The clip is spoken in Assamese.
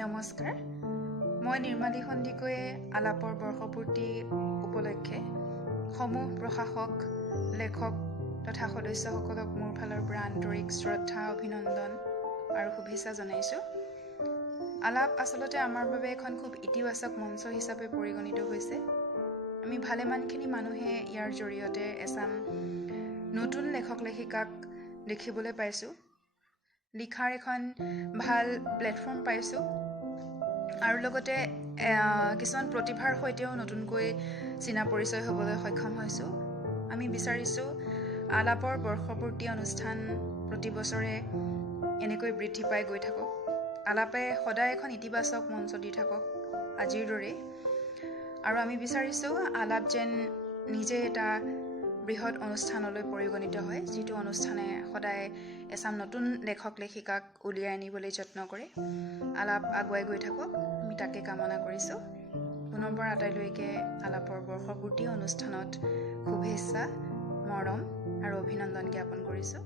নমস্কাৰ, মই নিৰ্মালী সন্দিকৈয়ে আলাপৰ বৰ্ষপূৰ্তি উপলক্ষে সমূহ প্ৰশাসক, লেখক তথা সদস্যসকলক মোৰ ফালৰ পৰা আন্তৰিক শ্ৰদ্ধা, অভিনন্দন আৰু শুভেচ্ছা জনাইছোঁ। আলাপ আচলতে আমাৰ বাবে এখন খুব ইতিবাচক মঞ্চ হিচাপে পৰিগণিত হৈছে। আমি ভালেমানখিনি মানুহে ইয়াৰ জৰিয়তে এচাম নতুন লেখক লেখিকাক দেখিবলৈ পাইছোঁ, লিখাৰ এখন ভাল প্লেটফৰ্ম পাইছোঁ আৰু লগতে কিছুমান প্ৰতিভাৰ সৈতেও নতুনকৈ চিনা পৰিচয় হ'বলৈ সক্ষম হৈছোঁ। আমি বিচাৰিছোঁ আলাপৰ বৰ্ষপূৰ্তি অনুষ্ঠান প্ৰতি বছৰে এনেকৈ বৃদ্ধি পাই গৈ থাকক। আলাপে সদায় এখন ইতিবাচক মঞ্চ দি থাকক আজিৰ দৰেই, আৰু আমি বিচাৰিছোঁ আলাপ যেন নিজে এটা বৃহৎ অনুষ্ঠানলৈ পৰিগণিত হয়, যিটো অনুষ্ঠানে সদায় এচাম নতুন লেখক লেখিকাক উলিয়াই আনিবলৈ যত্ন কৰে। আলাপ আগুৱাই গৈ থাকক, আমি তাকে কামনা কৰিছোঁ। পুনৰবাৰ আটাইলৈকে আলাপৰ বৰ্ষপূৰ্তি অনুষ্ঠানত শুভেচ্ছা, মৰম আৰু অভিনন্দন জ্ঞাপন কৰিছোঁ।